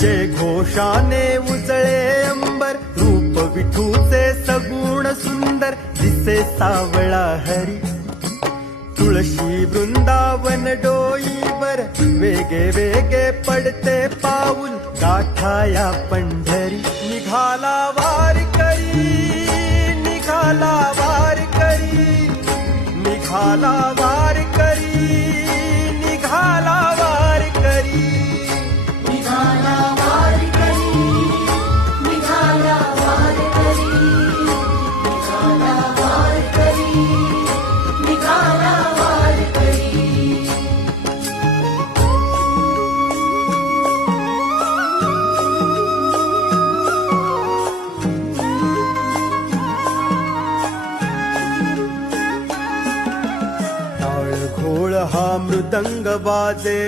जय घोषाने उजळे अंबर, रूप विठूचे सगुण सुंदर, दिसे सावळा हरी. तुळशी वृंदावन डोईवर, वेगे वेगे पडते पाऊल, गाठाया पंढरी. निघाला वारकरी, निघाला वारकरी, निघाला वारकरी, निघाला वारकरी. निघाला वारकरी, निघाला वारकरी, निघाला वारकरी, निघाला वारकरी. टाळ घोळ हा मृदंग वाजे,